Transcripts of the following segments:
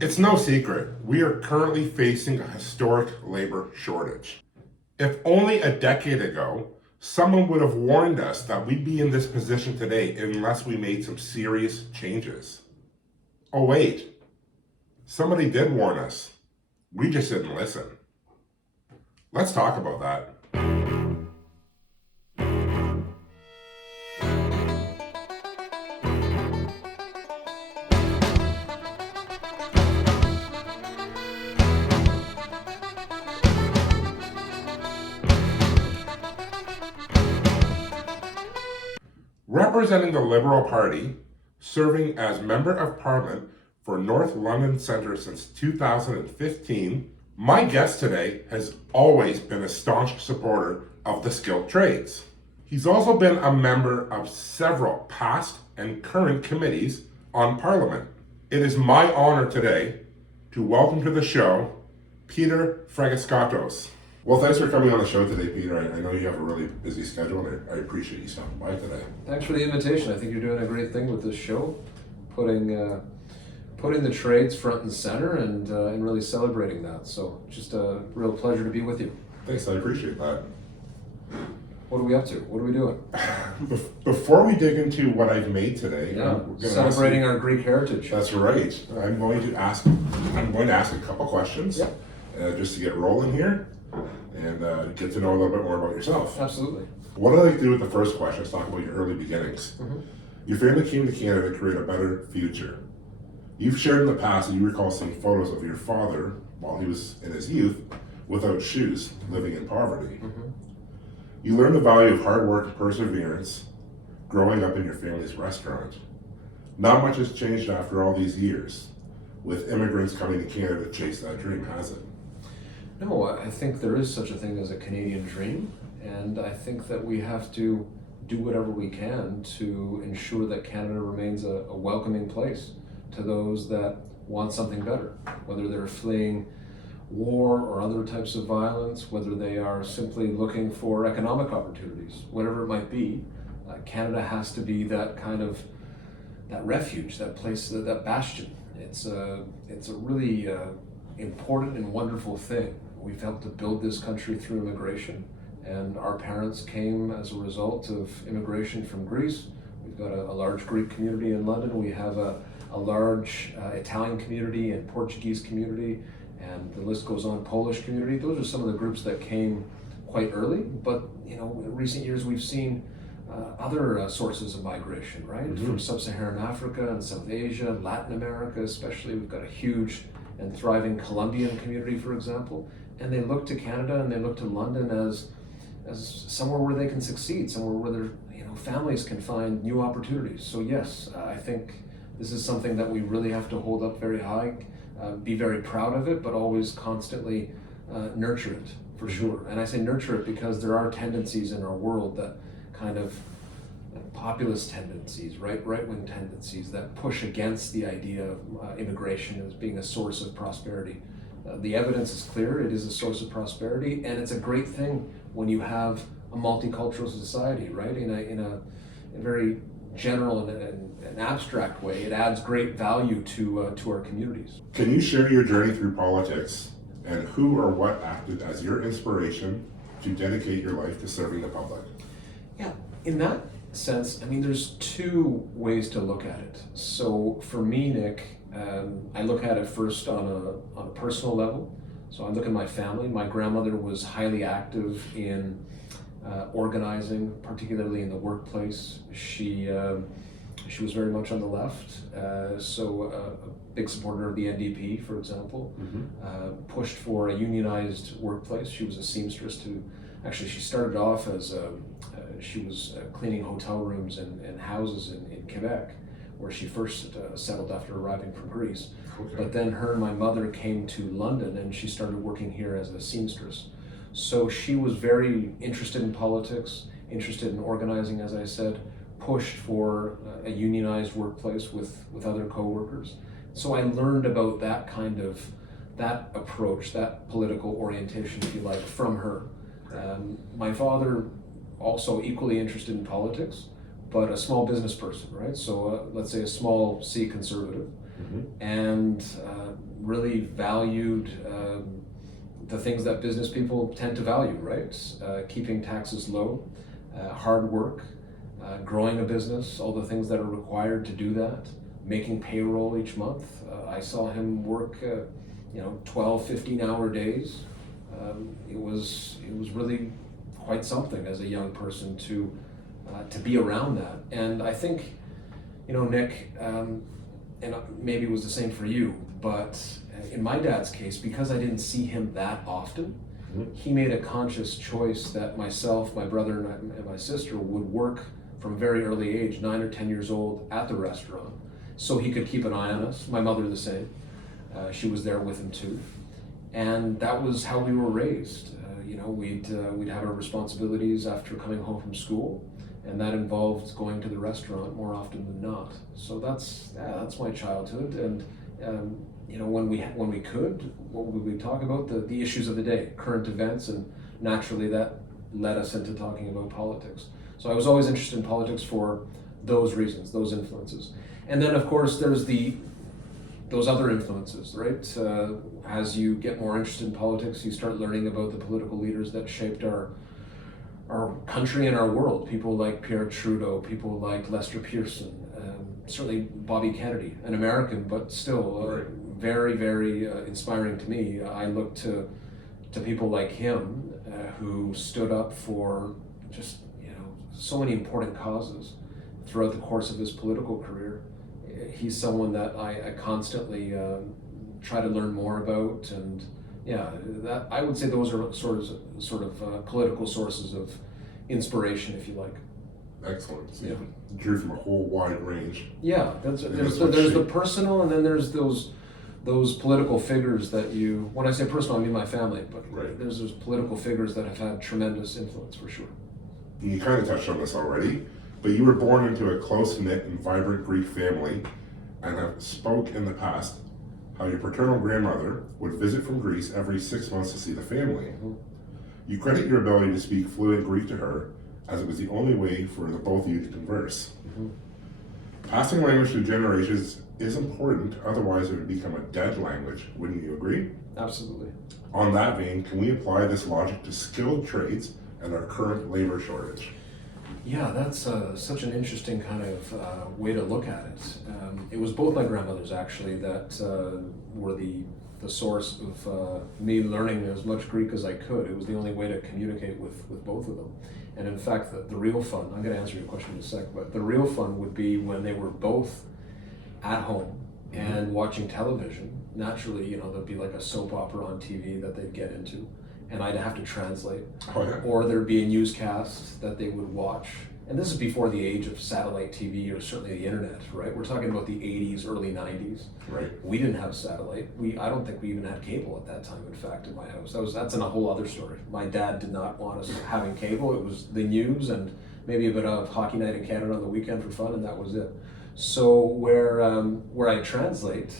It's no secret, we are currently facing a historic labor shortage. If only a decade ago, someone would have warned us that we'd be in this position today unless we made some serious changes. Oh, wait, somebody did warn us. We just didn't listen. Let's talk about that. Representing the Liberal Party, serving as Member of Parliament for North London Centre since 2015, my guest today has always been a staunch supporter of the skilled trades. He's also been a member of several past and current committees on Parliament. It is my honor today to welcome to the show Peter Fragiskatos. Well, thanks for coming on the show today, Peter. I know you have a really busy schedule, and I appreciate you stopping by today. Thanks for the invitation. I think you're doing a great thing with this show, putting the trades front and center, and really celebrating that. So, just a real pleasure to be with you. Thanks, I appreciate that. What are we up to? What are we doing? Before we dig into what I've made today, Celebrating our Greek heritage. That's right. I'm going to ask a couple questions, just to get rolling here, and get to know a little bit more about yourself. Absolutely. What I'd like to do with the first question is talk about your early beginnings. Mm-hmm. Your family came to Canada to create a better future. You've shared in the past that you recall some photos of your father while he was in his youth, without shoes, living in poverty. Mm-hmm. You learned the value of hard work and perseverance growing up in your family's restaurant. Not much has changed after all these years, with immigrants coming to Canada to chase that dream, has it? No, I think there is such a thing as a Canadian dream, and I think that we have to do whatever we can to ensure that Canada remains a welcoming place to those that want something better, whether they're fleeing war or other types of violence, whether they are simply looking for economic opportunities, whatever it might be. Canada has to be that kind of that refuge, that place, that bastion. It's a really important and wonderful thing. We've helped to build this country through immigration, and our parents came as a result of immigration from Greece. We've got a large Greek community in London. We have a large Italian community and Portuguese community, and the list goes on, Polish community. Those are some of the groups that came quite early, but in recent years we've seen other sources of migration, right? Mm-hmm. From sub-Saharan Africa and South Asia, Latin America especially. We've got a huge and thriving Colombian community, for example, and they look to Canada and they look to London as somewhere where they can succeed, somewhere where their families can find new opportunities. So yes, I think this is something that we really have to hold up very high, be very proud of it, but always constantly nurture it, for sure. And I say nurture it because there are tendencies in our world that kind of populist tendencies, right-wing tendencies that push against the idea of immigration as being a source of prosperity. The evidence is clear, it is a source of prosperity, and it's a great thing when you have a multicultural society, right? In a very general and abstract way, it adds great value to our communities. Can you share your journey through politics and who or what acted as your inspiration to dedicate your life to serving the public? Yeah, in that sense, there's two ways to look at it. So for me, Nick, I look at it first on a personal level. So I look at my family. My grandmother was highly active in organizing, particularly in the workplace. She was very much on the left, so a big supporter of the NDP, for example. Mm-hmm. Pushed for a unionized workplace. She was a seamstress she started off as she was cleaning hotel rooms and houses in Quebec, where she first settled after arriving from Greece. Okay. But then her and my mother came to London and she started working here as a seamstress. So she was very interested in politics, interested in organizing, as I said, pushed for a unionized workplace with other co-workers. So I learned about that approach, that political orientation, if you like, from her. My father, also equally interested in politics, but a small business person, right? So let's say a small C conservative. and really valued the things that business people tend to value, right? Keeping taxes low, hard work, growing a business, all the things that are required to do that, making payroll each month. I saw him work 12, 15-hour days. It was really quite something as a young person to be around that. And I think, Nick, and maybe it was the same for you, but in my dad's case, because I didn't see him that often, he made a conscious choice that myself, my brother, and my sister would work from a very early age, 9 or 10 years old, at the restaurant, so he could keep an eye on us. My mother the same. She was there with him too. And that was how we were raised. We'd have our responsibilities after coming home from school, and that involved going to the restaurant more often than not. So that's my childhood. And when we could, what would we talk about? The issues of the day, current events, and naturally that led us into talking about politics. So I was always interested in politics for those reasons, those influences. And then of course there's those other influences, right? As you get more interested in politics, you start learning about the political leaders that shaped our country and our world. People like Pierre Trudeau, people like Lester Pearson, certainly Bobby Kennedy, an American, but still very, very inspiring to me. I look to people like him who stood up for just so many important causes throughout the course of his political career. He's someone that I constantly try to learn more about, and that I would say those are sort of political sources of inspiration, if you like. Excellent. So you drew from a whole wide range. Yeah, there's the personal, and then there's those political figures that you. When I say personal, I mean my family, but there's those political figures that have had tremendous influence for sure. You kind of touched on this already, but you were born into a close-knit and vibrant Greek family, and have spoke in the past how your paternal grandmother would visit from Greece every 6 months to see the family. You credit your ability to speak fluent Greek to her, as it was the only way for the both of you to converse. Passing language through generations is important, otherwise it would become a dead language. Wouldn't you agree? Absolutely. On that vein, can we apply this logic to skilled trades and our current labor shortage? Yeah, that's such an interesting kind of way to look at it. It was both my grandmothers actually that were the source of me learning as much Greek as I could. It was the only way to communicate with both of them. And in fact, the real fun, I'm going to answer your question in a sec, but the real fun would be when they were both at home and watching television. Naturally, there'd be like a soap opera on TV that they'd get into, and I'd have to translate. Or there'd be a newscast that they would watch. And this is before the age of satellite TV or certainly the internet, right? We're talking about the 80s, early 90s. Right. We didn't have satellite. I don't think we even had cable at that time, in fact, in my house. That's in a whole other story. My dad did not want us having cable. It was the news and maybe a bit of Hockey Night in Canada on the weekend for fun, and that was it. So where I translate,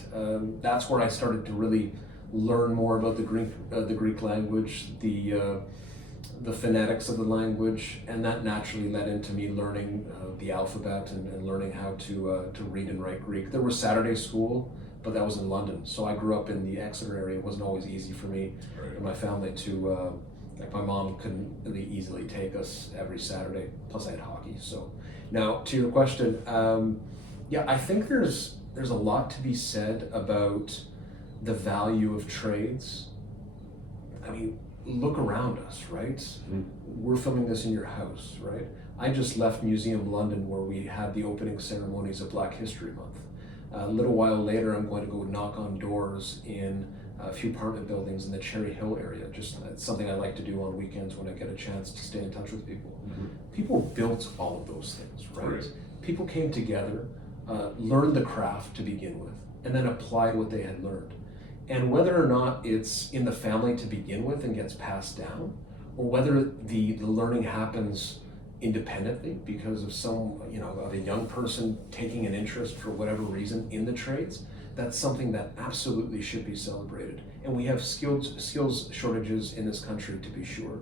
that's where I started to really learn more about the Greek language, the phonetics of the language, and that naturally led into me learning the alphabet and learning how to read and write Greek. There was Saturday school, but that was in London. So I grew up in the Exeter area. It wasn't always easy for me and my family to, like my mom couldn't really easily take us every Saturday, plus I had hockey. So now to your question, I think there's a lot to be said about the value of trades. I mean, look around us, right? We're filming this in your house, right? I just left Museum London where we had the opening ceremonies of Black History Month. A little while later, I'm going to go knock on doors in a few apartment buildings in the Cherry Hill area. It's something I like to do on weekends when I get a chance to stay in touch with people. People built all of those things, right? People came together, learned the craft to begin with, and then applied what they had learned. And whether or not it's in the family to begin with and gets passed down, or whether the learning happens independently because of of a young person taking an interest for whatever reason in the trades, that's something that absolutely should be celebrated. And we have skills shortages in this country, to be sure.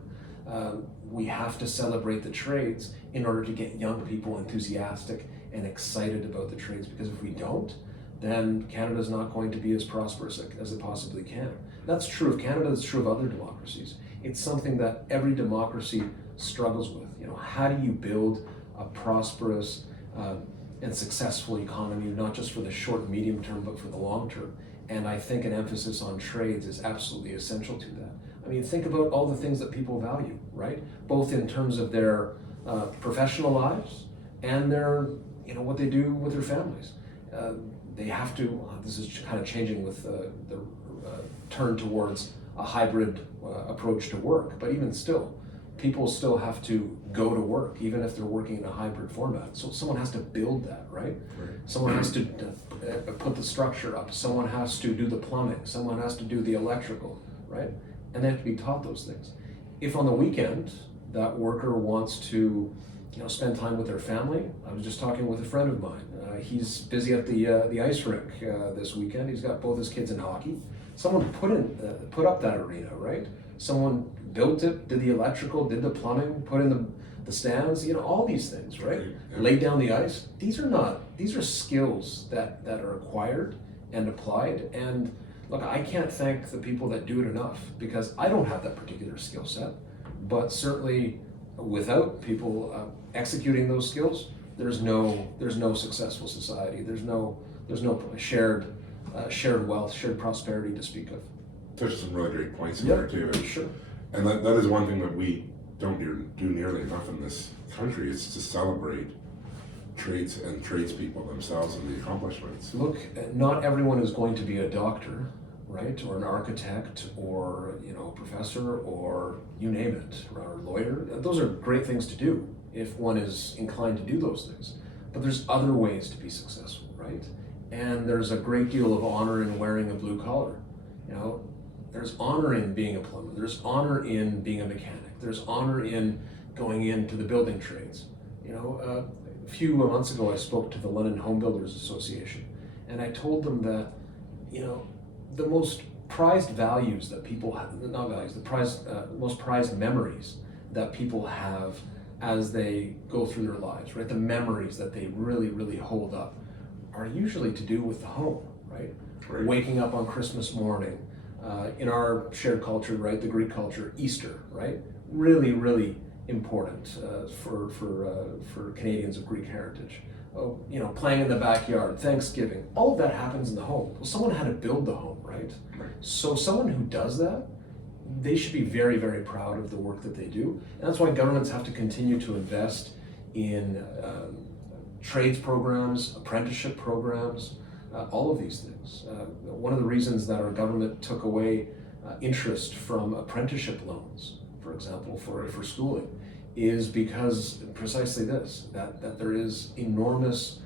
We have to celebrate the trades in order to get young people enthusiastic and excited about the trades, because if we don't, then Canada's not going to be as prosperous as it possibly can. That's true of Canada, it's true of other democracies. It's something that every democracy struggles with. You know, how do you build a prosperous and successful economy, not just for the short and medium term, but for the long term? And I think an emphasis on trades is absolutely essential to that. I mean, think about all the things that people value, right? Both in terms of their professional lives and their, you know, what they do with their families. They have to, this is kind of changing with the turn towards a hybrid approach to work, but even still, people still have to go to work, even if they're working in a hybrid format. So someone has to build that, right? Someone has to put the structure up. Someone has to do the plumbing. Someone has to do the electrical, right? And they have to be taught those things. If on the weekend that worker wants to, you know, spend time with their family, I was just talking with a friend of mine. He's busy at the ice rink this weekend. He's got both his kids in hockey. Someone put up that arena, right? Someone built it, did the electrical, did the plumbing, put in the stands, you know, all these things, right? Yeah. Laid down the ice. These are skills that are acquired and applied. And look, I can't thank the people that do it enough, because I don't have that particular skill set. But certainly without people executing those skills, there's no successful society. There's no shared wealth, shared prosperity to speak of. Touched some really great points in there too. Sure. And that is one thing that we don't do nearly enough in this country, is to celebrate trades and tradespeople themselves and the accomplishments. Look, not everyone is going to be a doctor, right? Or an architect, or, you know, a professor, or you name it, or a lawyer. Those are great things to do if one is inclined to do those things. But there's other ways to be successful, right? And there's a great deal of honor in wearing a blue collar. You know, there's honor in being a plumber. There's honor in being a mechanic. There's honor in going into the building trades. You know, a few months ago I spoke to the London Home Builders Association, and I told them that, you know, the most prized values that people have, not values, the most prized memories that people have as they go through their lives, right? The memories that they really, really hold up are usually to do with the home, right? Waking up on Christmas morning, in our shared culture, right, the Greek culture, Easter, right? Really, really important for Canadians of Greek heritage. You know, playing in the backyard, Thanksgiving, all of that happens in the home. Well, someone had to build the home, right? So someone who does that, they should be very, very proud of the work that they do. And that's why governments have to continue to invest in trades programs, apprenticeship programs, all of these things. One of the reasons that our government took away interest from apprenticeship loans, for example, for schooling, is because precisely this, that there is enormous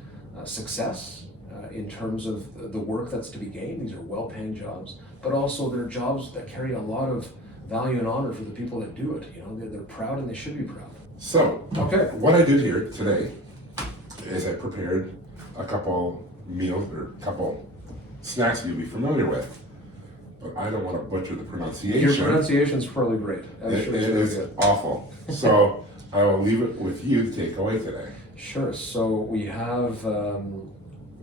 success in terms of the work that's to be gained. These are well-paying jobs, but also they're jobs that carry a lot of value and honor for the people that do it. You know, they're proud, and they should be proud. So, okay, what I did here today is I prepared a couple meals, or a couple snacks you'll be familiar with, but I don't want to butcher the pronunciation. Your pronunciation's probably great. It is awful. So I will leave it with you to take away today. Sure. So we have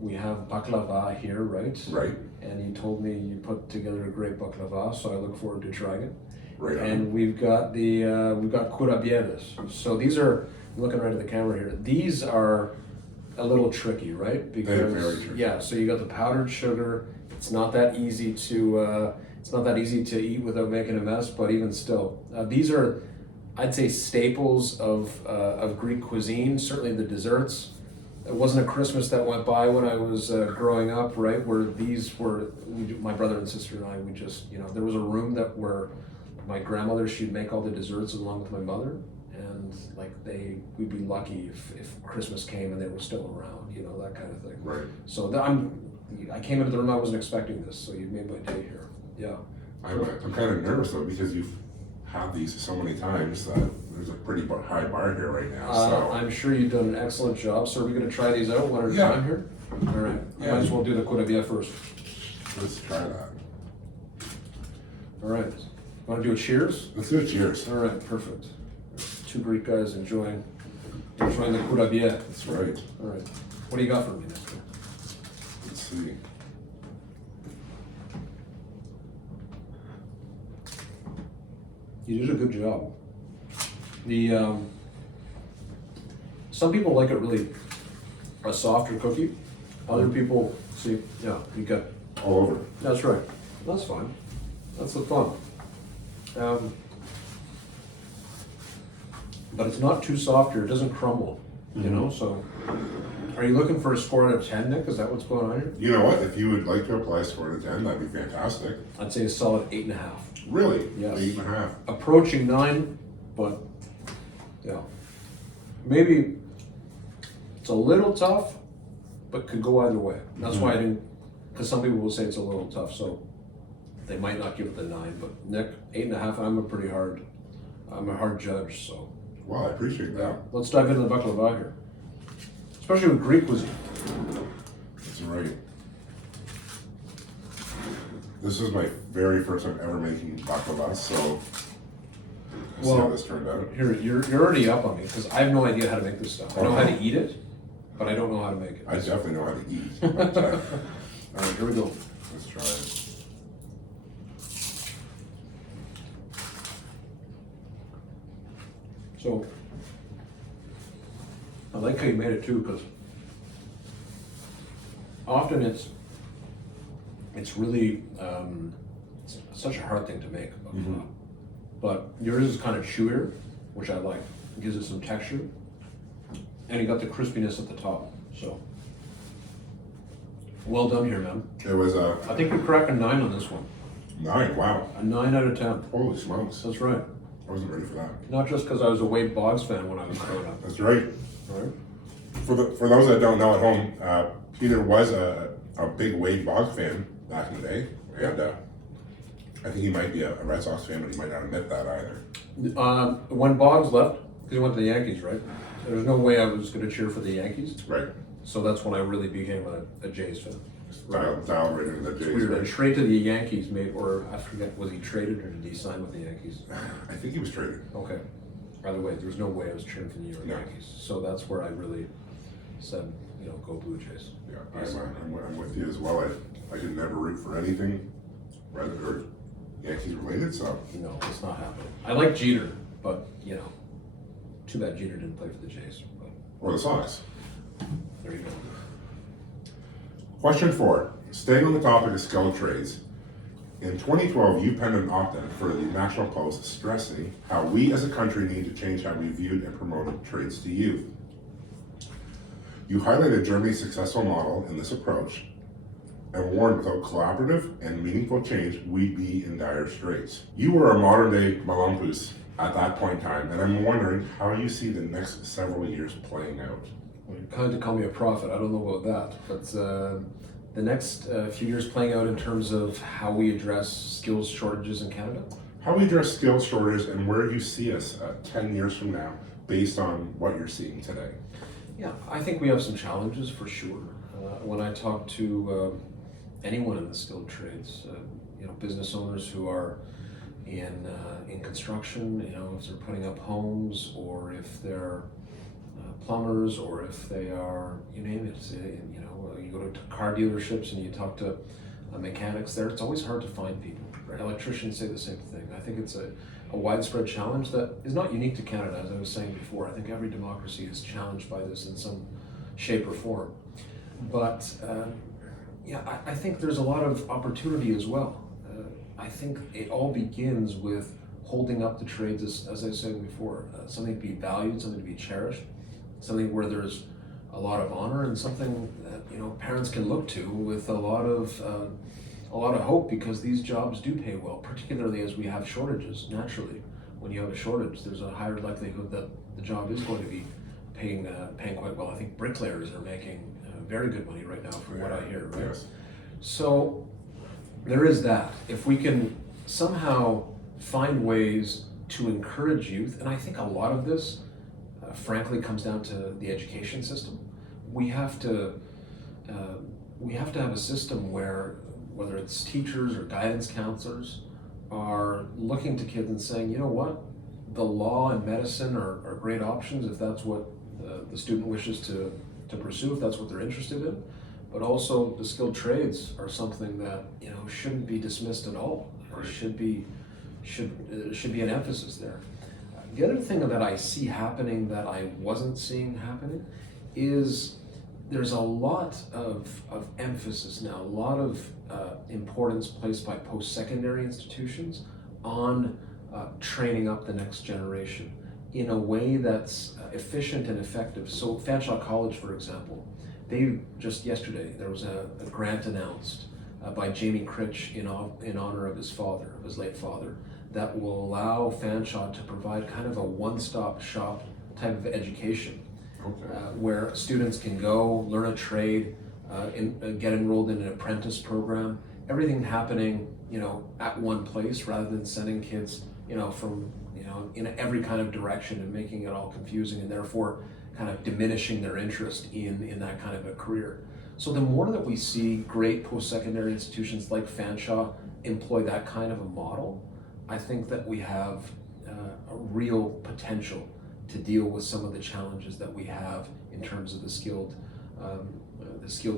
baklava here, right? Right. And you told me you put together a great baklava, so I look forward to trying it. Right on. And we've got kurabiedes. So these are, I'm looking right at the camera here. These are a little tricky, right? Because They're very tricky. Yeah. So you got the powdered sugar. It's not that easy to eat without making a mess. But even still, these are, I'd say, staples of Greek cuisine. Certainly the desserts. It wasn't a Christmas that went by when I was growing up, right? Where these were, my brother and sister and I, we just, you know, there was a room where my grandmother, she'd make all the desserts along with my mother, and like we'd be lucky if Christmas came and they were still around, you know, that kind of thing. Right. So I came into the room, I wasn't expecting this, so you made my day here. Yeah. I'm kind of nervous though, because you've had these so many times that there's a pretty high bar here right now. So I'm sure you've done an excellent job. So are we going to try these out one at a time here? All right. Yeah. Might as well do the kurabia first. let's try that. All right. Want to do a cheers? Let's do a cheers. All right. Perfect. Two Greek guys enjoying the kurabia. That's right. All right. What do you got for me next? Let's see. You did a good job. The some people like it really a softer cookie. Other people see, yeah, you got. All over. That's right. That's fine. That's the fun. But it's not too soft or it doesn't crumble. You know. So, are you looking for a score out of 10, Nick? Is that what's going on here? You know what? If you would like to apply a score to 10, that'd be fantastic. I'd say a solid 8.5. Really? Yes. 8.5. Approaching 9, but yeah, maybe it's a little tough, but could go either way. That's why I didn't, because some people will say it's a little tough, so they might not give it the 9. But Nick, 8.5. I'm a hard judge. So Wow, I appreciate that. let's dive into the baklava here, especially with Greek cuisine. That's right. This is my very first time ever making baklava, so let's see how this turned out. Here, you're already up on me because I have no idea how to make this stuff. I know how to eat it, but I don't know how to make it. I definitely know how to eat. But, All right, here we go. let's try it. So, I like how you made it too, because often it's really it's such a hard thing to make. But yours is kind of chewier, which I like. It gives it some texture, and you got the crispiness at the top. So, well done here, man. It was a I think we cracked a 9 on this one. 9. Wow. A 9 out of 10. Holy smokes. That's right. I wasn't ready for that. Not just because I was a Wade Boggs fan when I was growing up. That's right. All right. For those that don't know at home, Peter was a big Wade Boggs fan back in the day. And I think he might be a Red Sox fan, but he might not admit that either. When Boggs left, because he went to the Yankees, right? There's no way I was going to cheer for the Yankees. Right. So that's when I really became a Jays fan. Dial right into the It's Jays. weird. Right? A trade to the Yankees, maybe, or I forget, was he traded or did he sign with the Yankees? I think he was traded. Okay. Either way, there was no way I was cheering for the New York No. Yankees. So that's where I really said, go Blue Jays. Yeah, I'm with you as well. I could never root for anything Red or Yankees related, so No, it's not happening. I like Jeter, but, too bad Jeter didn't play for the Jays. But or the Sox. there you go. Question 4. Staying on the topic of skilled trades. In 2012, you penned an op-ed for the National Post stressing how we as a country need to change how we viewed and promoted trades to youth. You highlighted Germany's successful model in this approach and warned without collaborative and meaningful change, we'd be in dire straits. You were a modern-day Malampus at that point in time, and I'm wondering how you see the next several years playing out. Well, you're kind to call me a prophet. I don't know about that, but the next few years playing out in terms of how we address skills shortages in Canada. How we address skills shortages and where you see us 10 years from now based on what you're seeing today. Yeah, I think we have some challenges for sure. When I talk to anyone in the skilled trades, business owners who are in construction, if they're putting up homes or if they're plumbers or if they are, you name it, you go to car dealerships and you talk to mechanics there, it's always hard to find people. Right? Electricians say the same thing. I think it's a widespread challenge that is not unique to Canada, as I was saying before. I think every democracy is challenged by this in some shape or form. But I think there's a lot of opportunity as well. I think it all begins with holding up the trades, as I said before, something to be valued, something to be cherished, something where there's a lot of honor and something that parents can look to with a lot of hope, because these jobs do pay well, particularly as we have shortages. Naturally, when you have a shortage, there's a higher likelihood that the job is going to be paying quite well. I think bricklayers are making very good money right now, from what I hear. Right. Yes. So there is that. If we can somehow find ways to encourage youth, and I think a lot of this, frankly, comes down to the education system. We have to have a system where, whether it's teachers or guidance counselors, are looking to kids and saying, you know what, the law and medicine are great options if that's what the student wishes to pursue, if that's what they're interested in. but also the skilled trades are something that shouldn't be dismissed at all. Right. Should be an emphasis there. The other thing that I see happening that I wasn't seeing happening is there's a lot of emphasis now, a lot of importance placed by post-secondary institutions on training up the next generation in a way that's efficient and effective. So Fanshawe College, for example, they just yesterday, there was a grant announced by Jamie Critch in honor of his father, of his late father, that will allow Fanshawe to provide kind of a one-stop shop type of education. Okay. Where students can go, learn a trade, get enrolled in an apprentice program, everything happening, at one place rather than sending kids, from, in every kind of direction and making it all confusing and therefore kind of diminishing their interest in that kind of a career. So the more that we see great post-secondary institutions like Fanshawe employ that kind of a model, I think that we have a real potential to deal with some of the challenges that we have in terms of the skilled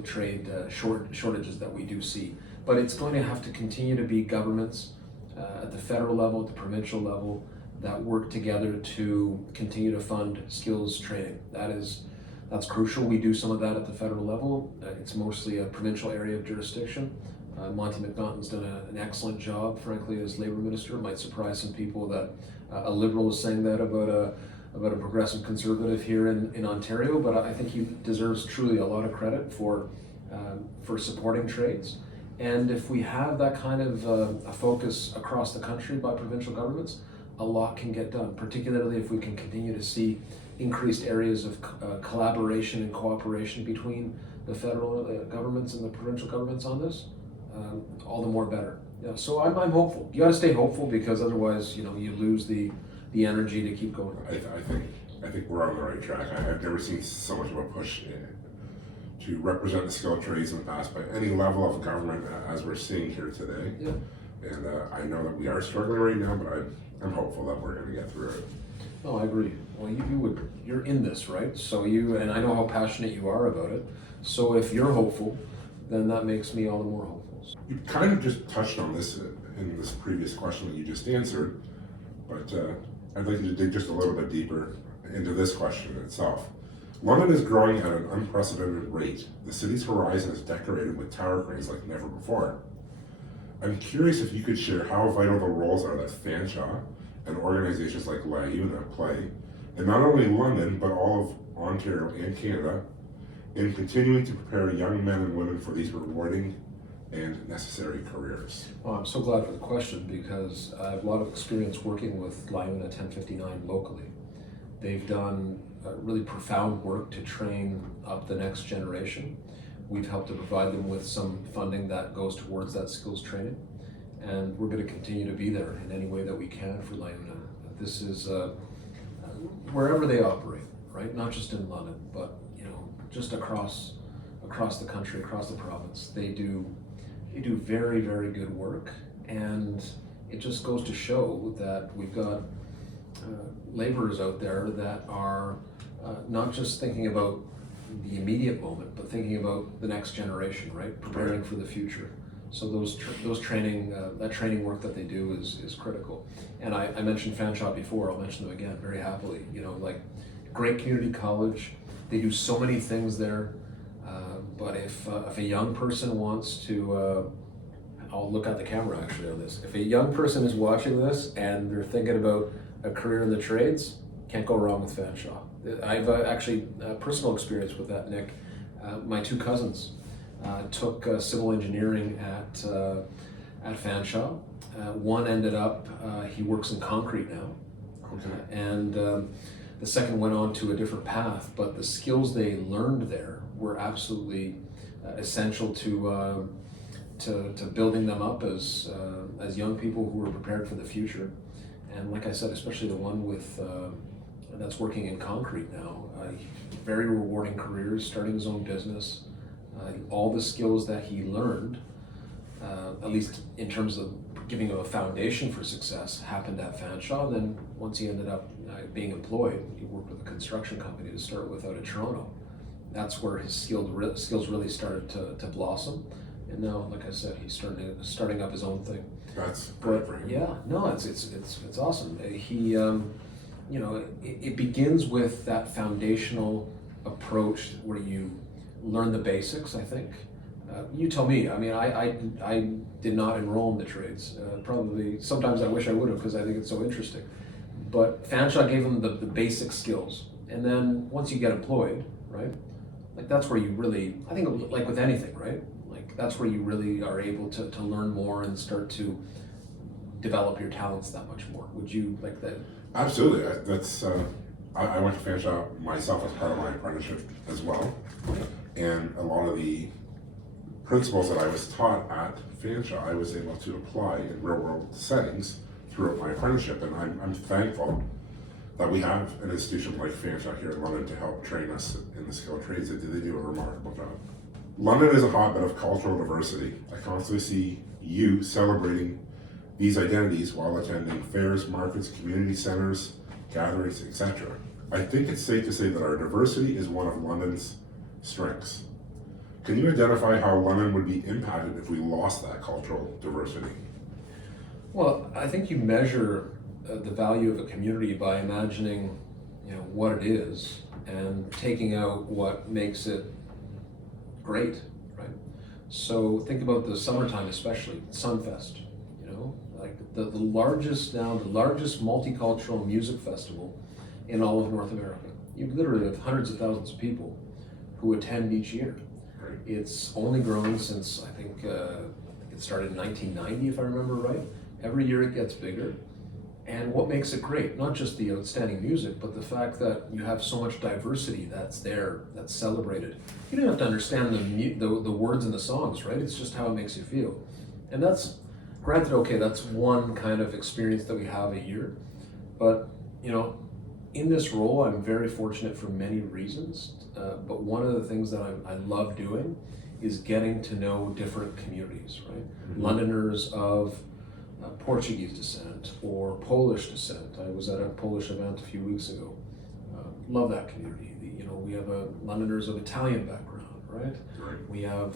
trade shortages that we do see. But it's going to have to continue to be governments at the federal level, at the provincial level, that work together to continue to fund skills training. That's crucial. We do some of that at the federal level. It's mostly a provincial area of jurisdiction. Monty McNaughton's done an excellent job, frankly, as Labour Minister. It might surprise some people that a Liberal is saying that about a progressive Conservative here in Ontario, but I think he deserves truly a lot of credit for supporting trades. And if we have that kind of a focus across the country by provincial governments, a lot can get done, particularly if we can continue to see increased areas of collaboration and cooperation between the federal governments and the provincial governments on this. All the more better. So I'm hopeful. You got to stay hopeful, because otherwise, you lose the energy to keep going. I think we're on the right track. I've never seen so much of a push to represent the skilled trades in the past by any level of government as we're seeing here today. Yeah. And I know that we are struggling right now, but I'm hopeful that we're going to get through it. No, I agree. Well, you're in this, right? So and I know how passionate you are about it. So if you're hopeful, then that makes me all the more hopeful. You kind of just touched on this in this previous question that you just answered, but I'd like you to dig just a little bit deeper into this question itself. London is growing at an unprecedented rate. The city's horizon is decorated with tower cranes like never before. I'm curious if you could share how vital the roles are that Fanshawe and organizations like LIUNA play, in not only London, but all of Ontario and Canada, in continuing to prepare young men and women for these rewarding and necessary careers. Well, I'm so glad for the question, because I have a lot of experience working with LIUNA 1059 locally. They've done really profound work to train up the next generation. We've helped to provide them with some funding that goes towards that skills training, and we're going to continue to be there in any way that we can for LIUNA. This is wherever they operate, right? Not just in London, but just across the country, across the province. They do very, very good work, and it just goes to show that we've got laborers out there that are not just thinking about the immediate moment, but thinking about the next generation, right? Preparing for the future. So those training, that training work that they do is critical. And I mentioned Fanshawe before. I'll mention them again very happily. Like great community college. They do so many things there. But if a young person wants to, I'll look at the camera actually on this. If a young person is watching this and they're thinking about a career in the trades, can't go wrong with Fanshawe. I've actually personal experience with that, Nick. My two cousins took civil engineering at Fanshawe. One ended up, he works in concrete now. Okay. And the second went on to a different path, but the skills they learned there were absolutely essential to building them up as young people who were prepared for the future. And like I said, especially the one that's working in concrete now, very rewarding careers, starting his own business. All the skills that he learned, at least in terms of giving him a foundation for success, happened at Fanshawe. Then once he ended up being employed, he worked with a construction company to start with out of Toronto. that's where his skills really started to blossom. And now, like I said, he's starting up his own thing. That's great But for him. yeah, no, it's awesome. He, it begins with that foundational approach where you learn the basics. I think. You tell me. I mean, I did not enroll in the trades. Probably sometimes I wish I would have because I think it's so interesting. But Fanshawe gave him the basic skills, and then once you get employed, right? Like that's where you really, I think, like with anything, right? Like that's where you really are able to learn more and start to develop your talents that much more. Would you like that? Absolutely. I went to Fanshawe myself as part of my apprenticeship as well, and a lot of the principles that I was taught at Fanshawe, I was able to apply in real world settings throughout my apprenticeship, and I'm thankful that we have an institution like Fanshawe here in London to help train us in the skilled trades. They do a remarkable job. London is a hotbed of cultural diversity. I constantly see you celebrating these identities while attending fairs, markets, community centers, gatherings, etc. I think it's safe to say that our diversity is one of London's strengths. Can you identify how London would be impacted if we lost that cultural diversity? Well, I think you measure the value of a community by imagining, what it is and taking out what makes it great, right? So think about the summertime, especially Sunfest. Like the largest multicultural music festival in all of North America. You literally have hundreds of thousands of people who attend each year. Right. It's only grown since I think it started in 1990, if I remember right. Every year it gets bigger. And what makes it great, not just the outstanding music, but the fact that you have so much diversity that's there, that's celebrated. You don't have to understand the words in the songs, right? It's just how it makes you feel. And that's, granted, okay, that's one kind of experience that we have a year. But, in this role, I'm very fortunate for many reasons. But one of the things that I love doing is getting to know different communities, right? Mm-hmm. Londoners of Portuguese descent or Polish descent. I was at a Polish event a few weeks ago. Love that community. We have Londoners of Italian background, right? We have,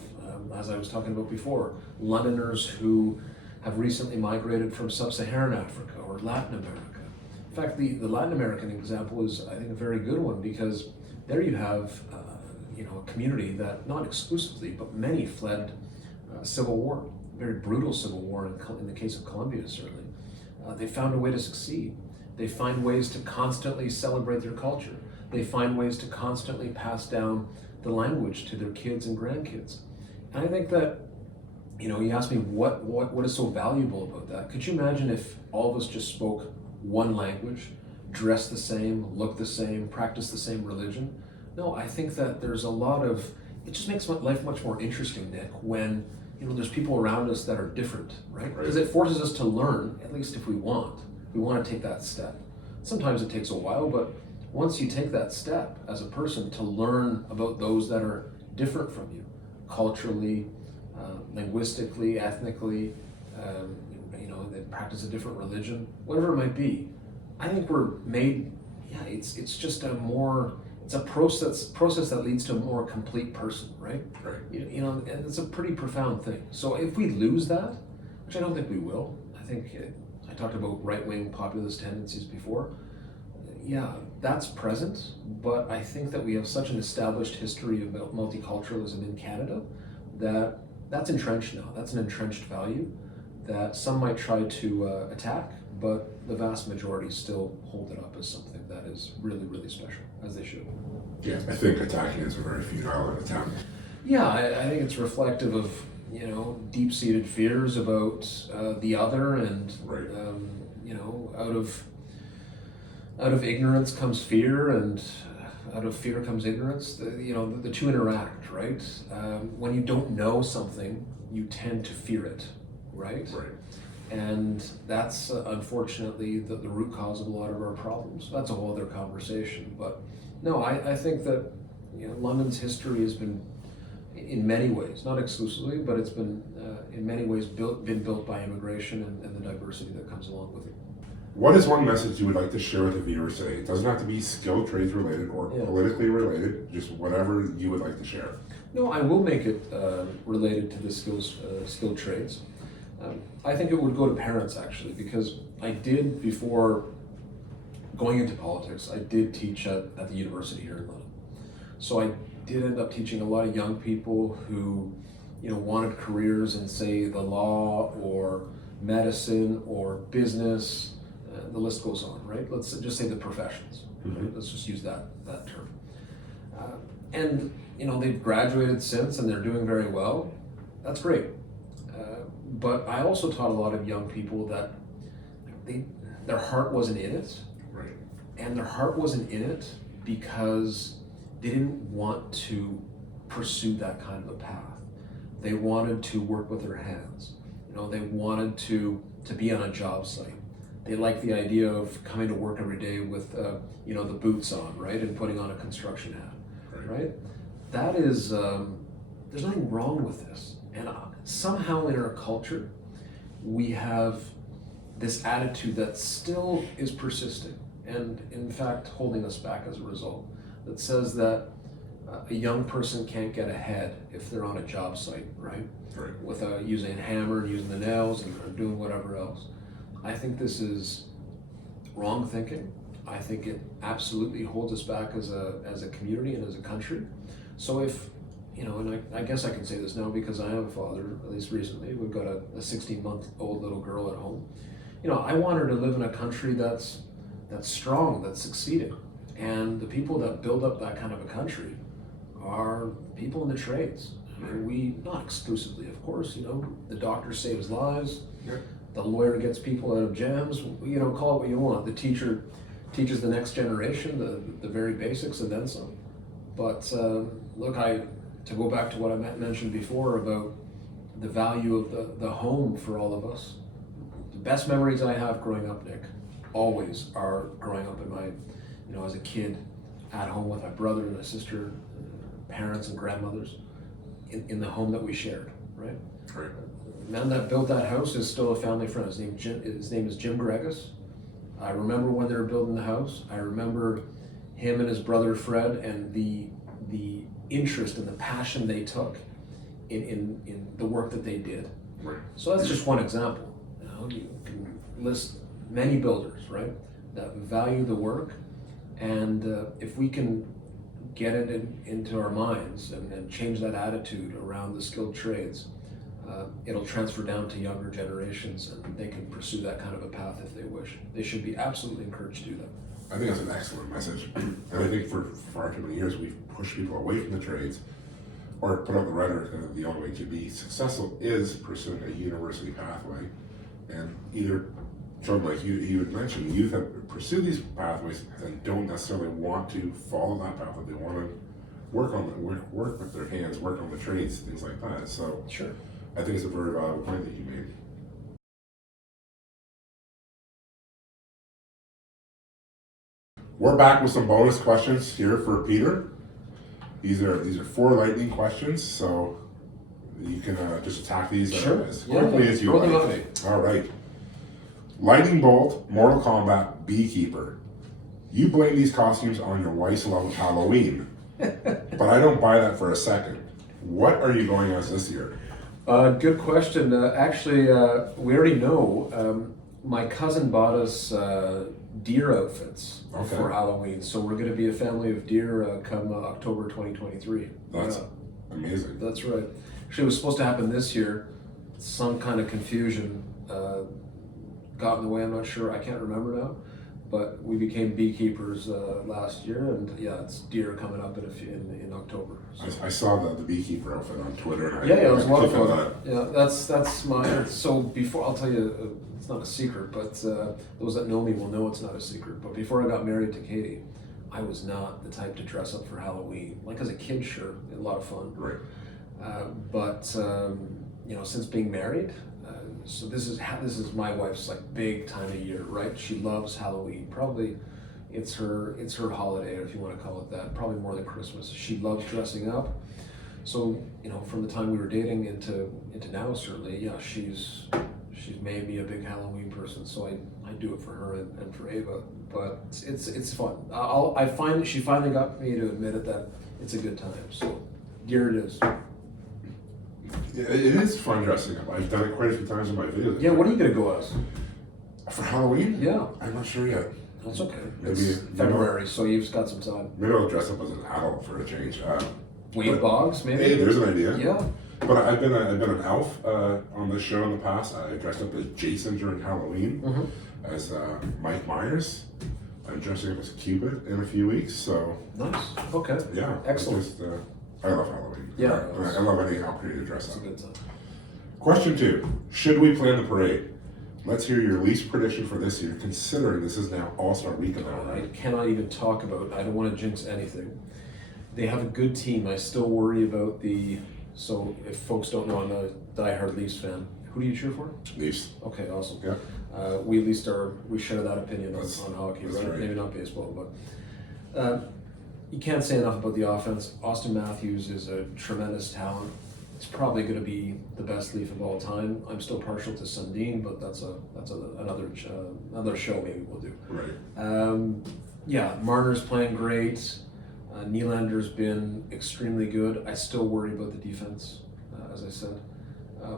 as I was talking about before, Londoners who have recently migrated from sub-Saharan Africa or Latin America. In fact, the Latin American example is, I think, a very good one because there you have, a community that not exclusively, but many fled civil war. Very brutal civil war in the case of Colombia, certainly. They found a way to succeed. They find ways to constantly celebrate their culture. They find ways to constantly pass down the language to their kids and grandkids. And I think that, you asked me what is so valuable about that. Could you imagine if all of us just spoke one language, dressed the same, looked the same, practiced the same religion? No, I think that there's it just makes life much more interesting, Nick, when there's people around us that are different, right? Because it forces us to learn, at least if we want. We want to take that step. Sometimes it takes a while, but once you take that step as a person to learn about those that are different from you, culturally, linguistically, ethnically, they practice a different religion, whatever it might be, I think we're made, it's just it's a process that leads to a more complete person, right? Right. And it's a pretty profound thing. So if we lose that, which I don't think we will, I talked about right-wing populist tendencies before. Yeah, that's present, but I think that we have such an established history of multiculturalism in Canada that's entrenched now. That's an entrenched value that some might try to attack, but the vast majority still hold it up as something that is really, really special, as they should. Yeah, I think attacking is a very futile attempt. Yeah, I think it's reflective of, deep-seated fears about the other, and, Right. Out of ignorance comes fear, and out of fear comes ignorance. The two interact, right? When you don't know something, you tend to fear it, right? Right. And that's unfortunately the root cause of a lot of our problems. That's a whole other conversation. But no, I think that London's history has been, in many ways, not exclusively, but it's been in many ways been built by immigration and the diversity that comes along with it. What is one message you would like to share with the viewers today? It doesn't have to be skilled trades related or politically related, just whatever you would like to share. No, I will make it related to the skilled trades. I think it would go to parents actually, because I did, before going into politics, I did teach at the university here in London. So I did end up teaching a lot of young people who, wanted careers in, say, the law or medicine or business. The list goes on, right? Let's just say the professions. Right? Let's just use that term. And they've graduated since, and they're doing very well. That's great. But I also taught a lot of young people that their heart wasn't in it. Right. And their heart wasn't in it because they didn't want to pursue that kind of a path. They wanted to work with their hands. They wanted to be on a job site. They liked the idea of coming to work every day with the boots on, right, and putting on a construction hat, right? That is, there's nothing wrong with this. And somehow in our culture, we have this attitude that still is persisting and in fact holding us back as a result, that says that a young person can't get ahead if they're on a job site, right? With using a hammer and using the nails and doing whatever else. I think this is wrong thinking. I think it absolutely holds us back as a community and as a country. So if, and I guess I can say this now because I am a father, at least recently. We've got a 16-month-old little girl at home. I want her to live in a country that's strong, that's succeeding. And the people that build up that kind of a country are people in the trades. We, not exclusively, of course, the doctor saves lives. Yeah. The lawyer gets people out of jams, call it what you want. The teacher teaches the next generation the very basics and then some. But look, to go back to what I mentioned before about the value of the home for all of us, the best memories I have growing up, Nick, always are growing up in my, as a kid at home with my brother and my sister, parents and grandmothers, in the home that we shared, right? Right. The man that built that house is still a family friend. His name is Jim Gregus. I remember when they were building the house. I remember him and his brother Fred and the interest and the passion they took in the work that they did. Right. So that's just one example. You can list many builders, right, that value the work, and if we can get it into our minds and change that attitude around the skilled trades, it'll transfer down to younger generations, and they can pursue that kind of a path if they wish. They should be absolutely encouraged to do that. I think that's an excellent message. And I think for far too many years, we've pushed people away from the trades or put out the rhetoric that the only way to be successful is pursuing a university pathway. And either, John, like you had mentioned, youth that pursue these pathways and don't necessarily want to follow that path, but they want to work with their hands, work on the trades, things like that. So Sure. I think it's a very valuable point that you made. We're back with some bonus questions here for Peter. These are 4 lightning questions, so you can just attack these as quickly as you like. All right. Lightning Bolt, Mortal Kombat, Beekeeper. You blame these costumes on your wife's love of Halloween, but I don't buy that for a second. What are you going as this year? Good question. Actually, we already know. My cousin bought us deer outfits for Halloween, so we're going to be a family of deer come October 2023. That's amazing. That's right. Actually, it was supposed to happen this year. Some kind of confusion got in the way. I'm not sure. I can't remember now. But we became beekeepers last year, and it's deer coming up in October. So. I saw the beekeeper outfit on Twitter. And it was a lot of fun. Yeah, that's my. So before, I'll tell you, it's not a secret, but those that know me will know it's not a secret. But before I got married to Katie, I was not the type to dress up for Halloween. Like as a kid, sure, a lot of fun. Right. But since being married. So this is my wife's like big time of year, right? She loves Halloween. Probably it's her holiday, if you want to call it that. Probably more than Christmas. She loves dressing up. So from the time we were dating into now, certainly, she's she's made me a big Halloween person, so I do it for her and for Ava. But it's fun. I find that she finally got me to admit it that it's a good time. So here it is. Yeah, it is fun dressing up. I've done it quite a few times in my videos. Yeah, what are you gonna go as? For Halloween? Yeah, I'm not sure yet. that's okay. Maybe It's February, so you've got some time. Maybe I'll dress up as an adult for a change. Wade But- Boggs, maybe. Hey, there's an idea. Yeah. But I've been an elf on this show in the past. I dressed up as Jason during Halloween, Mm-hmm. as Mike Myers. I'm dressing up as Cupid in a few weeks, so Nice. Okay. yeah. it's Excellent. Just, I love Halloween. Yeah. I love any opportunity to dress It's a up. good time. Question 2. Should we plan the parade? Let's hear your least prediction for this year, considering this is now All-Star Weekend now, I right? cannot even talk about. I don't want to jinx anything. They have a good team. I still worry about the. So if folks don't know, I'm a diehard Leafs fan. Who do you cheer for? Leafs. Okay, awesome. Yeah. We at least we share that opinion That's- on hockey, that's right? right. Maybe not baseball, but you can't say enough about the offense. Austin Matthews is a tremendous talent. It's probably going to be the best Leaf of all time. I'm still partial to Sundin, but that's another show maybe we'll do. Right. Yeah, Marner's playing great. Nylander's been extremely good. I still worry about the defense, as I said.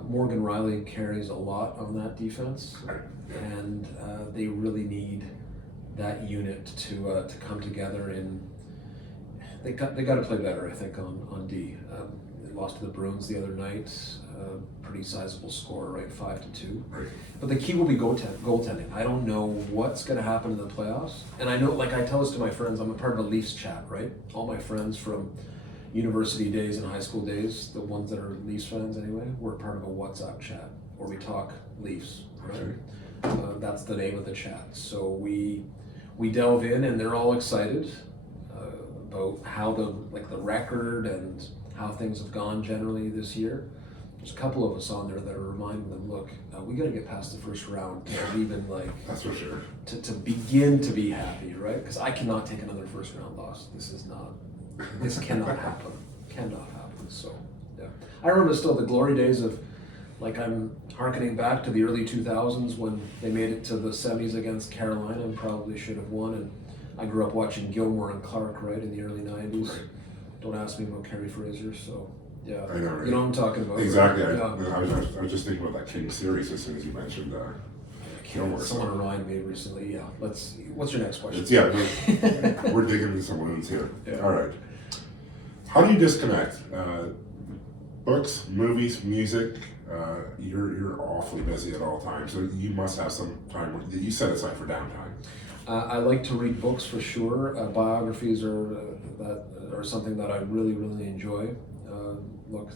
Morgan Riley carries a lot on that defense, and they really need that unit to come together. They got to play better, I think, on D. They lost to the Bruins the other night. Pretty sizable score, right? 5-2. Right. But the key will be goaltending. I don't know what's going to happen in the playoffs. And I know, like I tell this to my friends, I'm a part of a Leafs chat, right? All my friends from university days and high school days, the ones that are Leafs fans anyway, we're part of a WhatsApp chat where we talk Leafs, right? Okay. That's the name of the chat. So we delve in, and they're all excited about how the record and how things have gone generally this year. There's a couple of us on there that are reminding them, look, we got to get past the first round to even That's for sure. to begin to be happy, right? Because I cannot take another first round loss. This cannot happen. Cannot happen. So yeah, I remember still the glory days of, I'm harkening back to the early 2000s when they made it to the semis against Carolina and probably should have won. And I grew up watching Gilmore and Clark, right, in the early 90s. Right. Don't ask me about Kerry Fraser. So yeah, I know, right? You know what I'm talking about. Exactly. Right? I was just thinking about that King series as soon as you mentioned Gilmore. Someone reminded me recently. Yeah. What's your next question? We're digging into some wounds here. Yeah. All right. How do you disconnect? Books, movies, music. You're awfully busy at all times, so you must have some time that you set aside for downtime. I like to read books for sure. Biographies are something that I really, really enjoy. Look,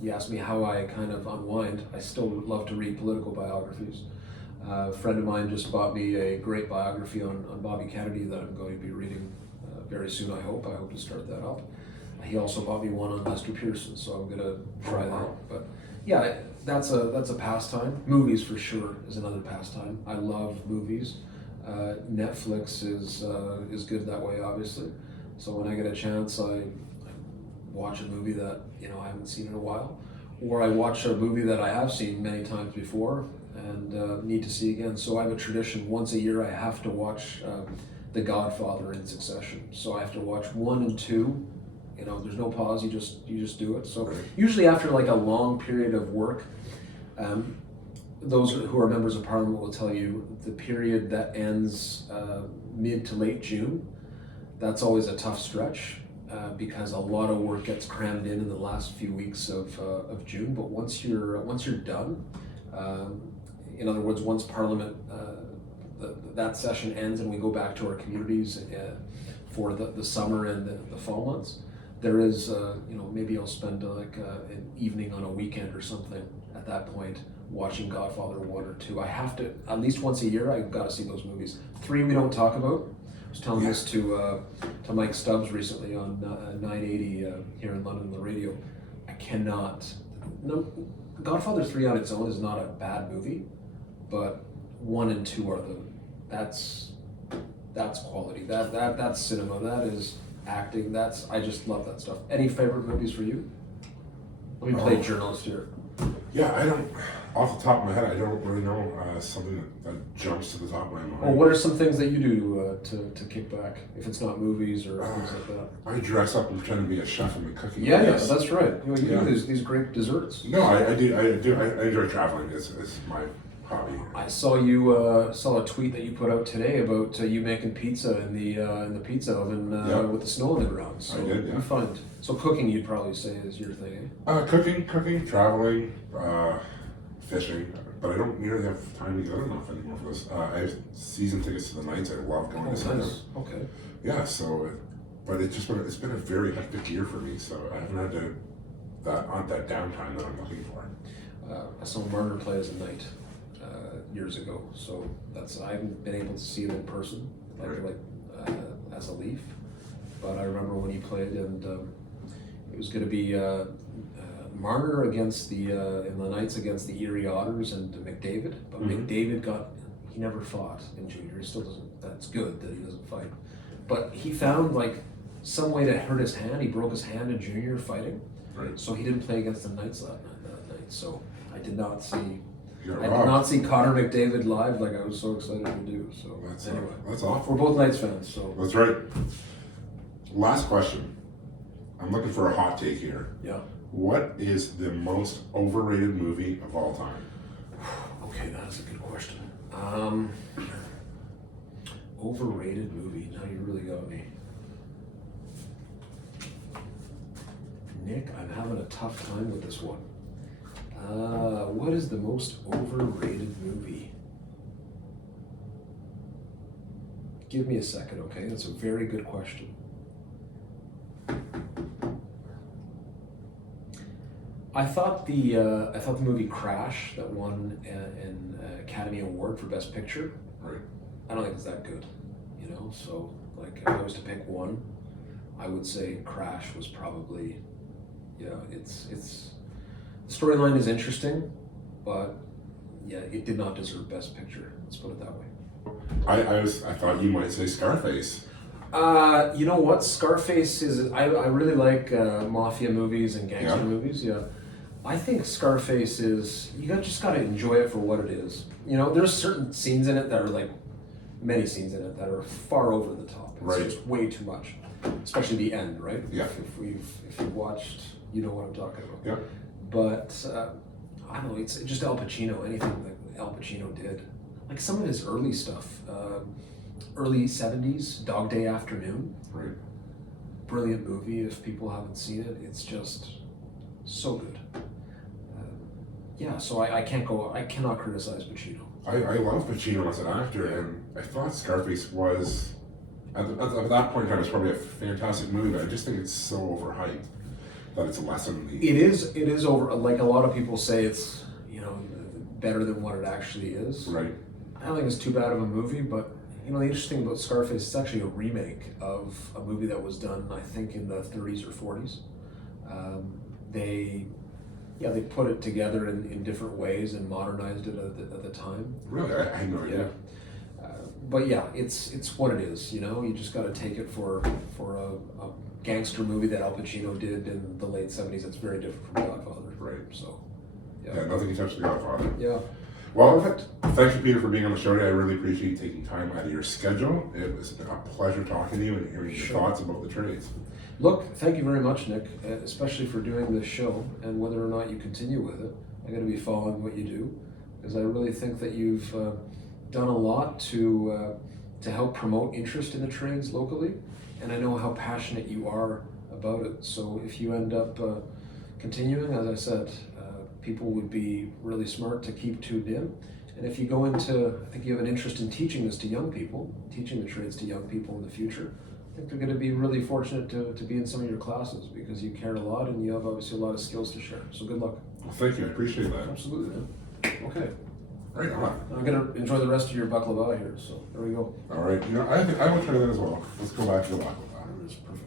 you asked me how I kind of unwind. I still love to read political biographies. A friend of mine just bought me a great biography on Bobby Kennedy that I'm going to be reading very soon, I hope. I hope to start that up. He also bought me one on Lester Pearson, so I'm going to try that. But yeah, that's a pastime. Movies for sure is another pastime. I love movies. Netflix is good that way, obviously. So when I get a chance, I watch a movie that I haven't seen in a while, or I watch a movie that I have seen many times before and need to see again. So I have a tradition. Once a year, I have to watch The Godfather in succession. So I have to watch 1 and 2. There's no pause. You just do it. So usually after a long period of work. Those who are members of Parliament will tell you the period that ends mid to late June, that's always a tough stretch because a lot of work gets crammed in the last few weeks of June. But once you're done, in other words, once Parliament that session ends and we go back to our communities for the summer and the fall months, there is maybe I'll spend an evening on a weekend or something at that point watching Godfather 1 or 2. I have to, at least once a year, I've got to see those movies. 3 we don't talk about. I was telling this to Mike Stubbs recently on 980 here in London on the radio. I cannot. No, Godfather 3 on its own is not a bad movie, but 1 and 2 are that's quality. That's cinema. That is acting. I just love that stuff. Any favorite movies for you? Let me play journalist here. Yeah, I don't. Off the top of my head, I don't really know something that jumps to the top of my mind. Well, what are some things that you do to kick back if it's not movies or things like that? I dress up and pretend to be a chef and make cooking. Yeah, classes. that's right. You Yeah. do these great desserts. No, I do. I enjoy traveling. It's my hobby. I saw saw a tweet that you put out today about you making pizza in the pizza oven Yeah. with the snow on the ground. So I did, yeah. you find so cooking you'd probably say is your thing, eh? Cooking, traveling, fishing. But I don't nearly have time to get out enough anymore for this. I have season tickets to the nights. I love going to see them. Nice. Okay. Yeah. So, but it's been a very hectic year for me. So I haven't had that downtime that I'm looking for. I saw Marner play as a knight years ago, so I haven't been able to see him in person as a Leaf, but I remember when he played, and it was going to be Marner against in the Knights against the Erie Otters and McDavid, but McDavid he never fought in junior. He still doesn't. That's good that he doesn't fight, but he found some way to hurt his hand. He broke his hand in junior fighting, Right. so he didn't play against the Knights that night. So I did not see. You're I did robbed. not see Connor McDavid live like I was so excited to do. So That's anyway, that's awful. we're both Knights fans. So That's right. Last question. I'm looking for a hot take here. yeah. What is the most overrated movie of all time? Okay, that's a good question. Overrated movie. Now you really got me. Nick, I'm having a tough time with this one. What is the most overrated movie? Give me a second, okay? That's a very good question. I thought the movie Crash that won an Academy Award for Best Picture. Right. I don't think it's that good, So if I was to pick one, I would say Crash was probably, it's the storyline is interesting, but yeah, it did not deserve Best Picture. Let's put it that way. I thought you might say Scarface. You know what? Scarface is. I really like mafia movies and gangster Yeah. movies. Yeah, I think Scarface is. Just got to enjoy it for what it is. There's certain scenes in it that are many scenes in it that are far over the top. It's Right. just way too much, especially the end. Right. Yeah. If you've watched, you know what I'm talking about. Yeah. But I don't know. It's just Al Pacino. Anything that Al Pacino did, like some of his early stuff. Early 70s, Dog Day Afternoon. Right. Brilliant movie. If people haven't seen it, it's just so good. So I cannot criticize Pacino. I love Pacino as an actor, and I thought Scarface was, at that point in time, it's probably a fantastic movie, but I just think it's so overhyped that it's less than the... It is over, like a lot of people say it's, better than what it actually is. Right. I don't think it's too bad of a movie, but the interesting thing about Scarface, it's actually a remake of a movie that was done, I think, in the 30s or 40s. They put it together in different ways and modernized it at the time. Really? I had no idea. But yeah, it's what it is. You just got to take it for a gangster movie that Al Pacino did in the late 70s. It's very different from Godfather. Right. So Yeah, nothing can touch The Godfather. yeah. Well, Perfect. thank you, Peter, for being on the show today. I really appreciate you taking time out of your schedule. It was a pleasure talking to you and hearing your Sure. thoughts about the trades. Look, thank you very much, Nick, especially for doing this show, and whether or not you continue with it. I got to be following what you do, because I really think that you've done a lot to help promote interest in the trades locally, and I know how passionate you are about it. So if you end up continuing, as I said, people would be really smart to keep tuned in. And if you go into, I think you have an interest in teaching this to young people, teaching the trades to young people in the future, I think they're going to be really fortunate to be in some of your classes, because you care a lot and you have obviously a lot of skills to share. So good luck. Well, thank you. I appreciate that. Absolutely, man. Okay. Right on. I'm going to enjoy the rest of your baklava here. So there we go. All right. I think I will try that as well. Let's go back to the baklava. That's perfect.